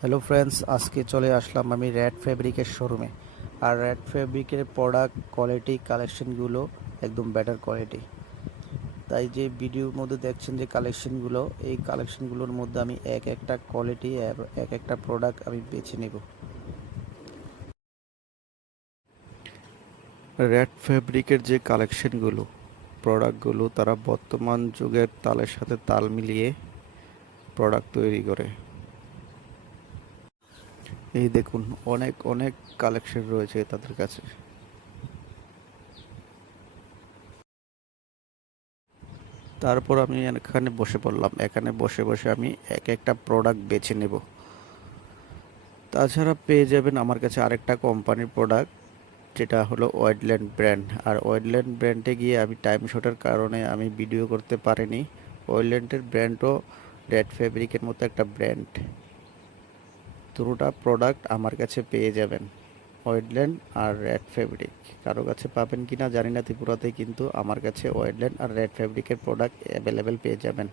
Hello friends, আজকে চলে আসলাম আমি রেড ফেব্রিকের শোরুমে। আর রেড ফেব্রিকের প্রোডাক্ট কোয়ালিটি কালেকশনগুলো একদম বেটার কোয়ালিটি। তাই যে ভিডিওর মধ্যে দেখছেন যে কালেকশনগুলো, এই কালেকশনগুলোর মধ্যে আমি এক একটা কোয়ালিটি আর এক একটা প্রোডাক্ট আমি বেছে নেব। রেড ফেব্রিকের যে কালেকশনগুলো, প্রোডাক্টগুলো তারা বর্তমান যুগের তালের সাথে তাল মিলিয়ে প্রোডাক্ট তৈরি করে। এই দেখুন, অনেক অনেক কালেকশন রয়েছে তাদের কাছে। তারপর আমি এখানে বসে পড়লাম, এখানে বসে বসে আমি এক একটা প্রোডাক্ট বেছে নেব। তাছাড়া পেয়ে যাবেন আমার কাছে আরেকটা কোম্পানির প্রোডাক্ট, যেটা হলো ওয়েডল্যান্ড ব্র্যান্ড। আর ওয়েডল্যান্ড ব্র্যান্ডে গিয়ে আমি টাইম শর্টের কারণে আমি ভিডিও করতে পারিনি। ওয়েডল্যান্ডের ব্র্যান্ডও রেড ফেব্রিকের মতো একটা ব্র্যান্ড। দুটোটা প্রোডাক্ট আমার কাছে পেয়ে যাবেন, ওয়েডল্যান্ড আর রেড ফেব্রিক। কারো কাছে পাবেন কি না জানি না ত্রিপুরাতে, কিন্তু আমার কাছে ওয়েডল্যান্ড আর রেড ফেব্রিকের প্রোডাক্ট অ্যাভেলেবেল পেয়ে যাবেন।